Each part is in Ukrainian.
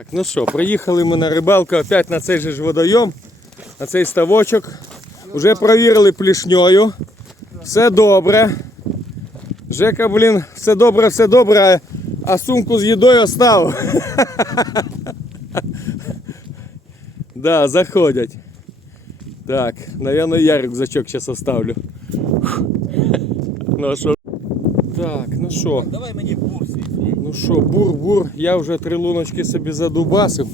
Так, ну що, приїхали ми на рибалку опять на цей же ж водойом, на цей ставочок. Уже провірили плішньою. Все добре. Жека, блін, все добре, все добре, а сумку з їдою оставив. Да, заходять. Так, наверное, я рюкзачок зараз оставлю. Ну а що? Так, ну що? Давай мені бур свій. Ну що, бур-бур, я вже три луночки собі задубасив.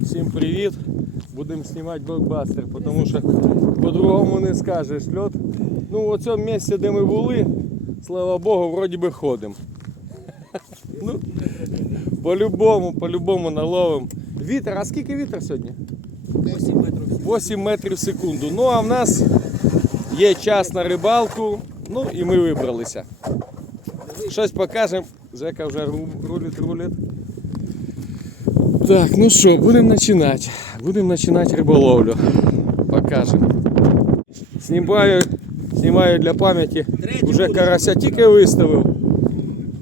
Всім привіт. Будемо знімати блокбастер, тому що по-другому не скажеш. Льот. Ну, у цьому місці, де ми були, слава Богу, вроді би ходимо. Ну, по-любому, по-любому наловимо. Вітер, а скільки вітер сьогодні? 8 метрів. 8 метрів в секунду. Ну а в нас є час на рибалку. Ну і ми вибралися. Щось покажемо. Жека вже ру- рулить, рулить. Так, ну що, будемо починати. Будемо починати риболовлю. Покажемо. Знімаю, знімаю для пам'яті. Уже карася тільки виставив.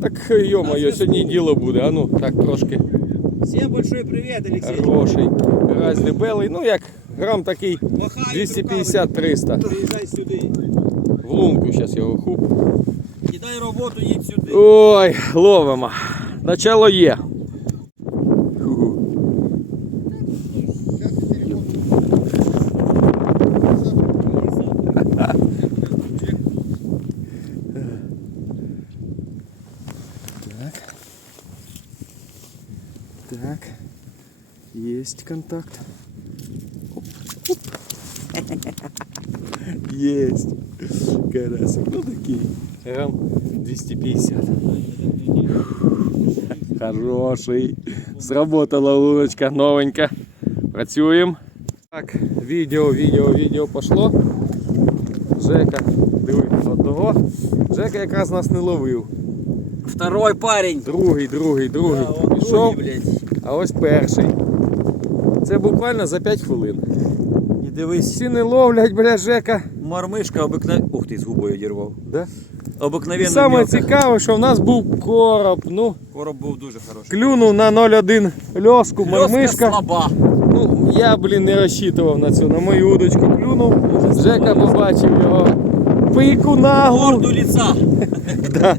Так йо-моє, сьогодні діло буде. А ну, так трошки Всем большой привет, Алексей. хороший. Карась дебелий. Ну як грам такий 250-300. Приїжджай сюди. В лунку зараз його хуп. Кидай роботу, їдь сюди. Ой, ловимо. Начало є. Так. Есть контакт. Оп, оп. Есть. Карасик. Ну такие. Грамм 250. Хороший. Сработала луночка новенька. Працюємо. Так, відео, відео, відео пошло. Жека, диви, одного. Жека якраз нас не ловив. Второй парень. Другий, другий, другий. Пішов, блядь. а ось перший. Це буквально за 5 хвилин. Дивись, Всі не ловлять, бля, Жека. мармишка обикновенна. Ух ти, з губою дірвав. Да? Обикновенно Саме мелка. цікаве, що в нас був короб. Ну, Короб був дуже хороший. клюнув на 0,1 льоску, мармишка. слаба. Ну, я, блін, не розчитував на цю. На мою удочку клюнув. Жека побачив його пику наглу. Морду лица. Да.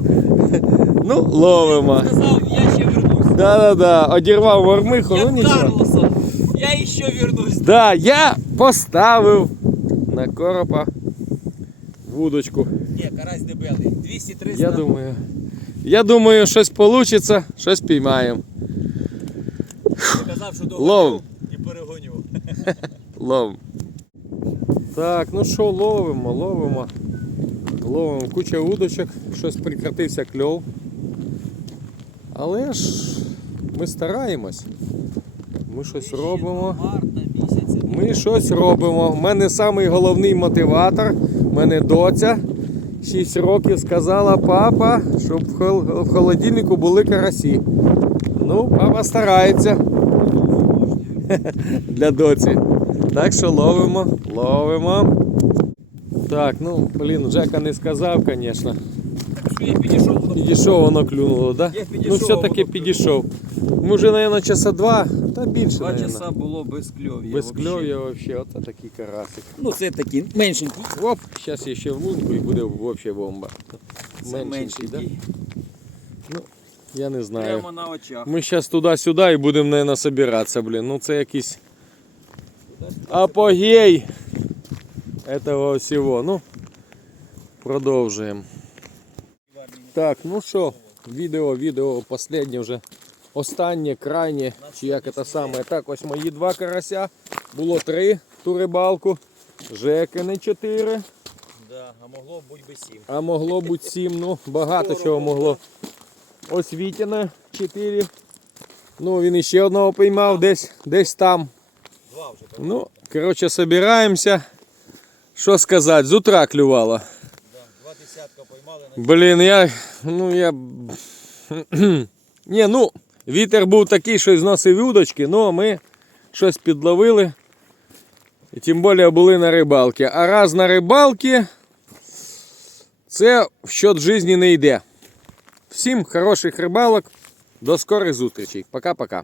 Ну, ловимо. Сказав, я ще вернусь. Да-да-да, одірвав мормиху, ну нічого. Карлосон. Я ще вернусь. Да, я поставив на коропа вудочку. Ні, карась дебелий. 200-300. Я думаю. Я думаю, щось вийде, щось піймаємо. Казав, що довго Лов. і перегоню. Ловим. Так, ну що, ловимо, ловимо. Ловимо куча удочок, щось прекратився кльов. Але ж ми стараємось. Ми щось робимо. Ми щось робимо. У мене самий головний мотиватор. У мене доця 6 років сказала папа, щоб в холодильнику були карасі. Ну, папа старається для доці. Так що ловимо, ловимо. Так, ну, блін, Жека не сказав, звісно. Я підійшов воно клюнуло, так? Да? Ну, все-таки підійшов. Ми вже, мабуть, часа два, та більше, Два наверно. часа було без кльов'я. Без кльов'я взагалі, от такий карасик. Ну це такі меншенькі. Оп, зараз ще в лунку і буде взагалі бомба. Це Меншенький, да? меншенькі. Я не знаю. Прямо на очах. Ми зараз туди-сюди і будемо, мабуть, збиратися, блін. Ну це якийсь апогей этого всього. Ну, продовжуємо. Так, ну що, відео, відео, останнє вже. Останнє, крайнє, чи як це саме. Так, ось мої два карася. Було три ту рибалку. Жекини чотири. Да, а могло б бути би сім. А могло бути сім, ну багато чого могло. Ось Вітіна 4. Ну, він іще одного піймав десь, десь там. Два вже. Ну, коротше, собираємося. Що сказати, з утра клювало. Да. Два десятка поймали на Блін, я. Ну я. Ні, ну, вітер був такий, що зносив удочки, ну а ми щось підловили. І тим більше були на рибалці. А раз на рибалці, це в счет житті не йде. Всім хороших рибалок. До скорих зустрічей. Пока-пока.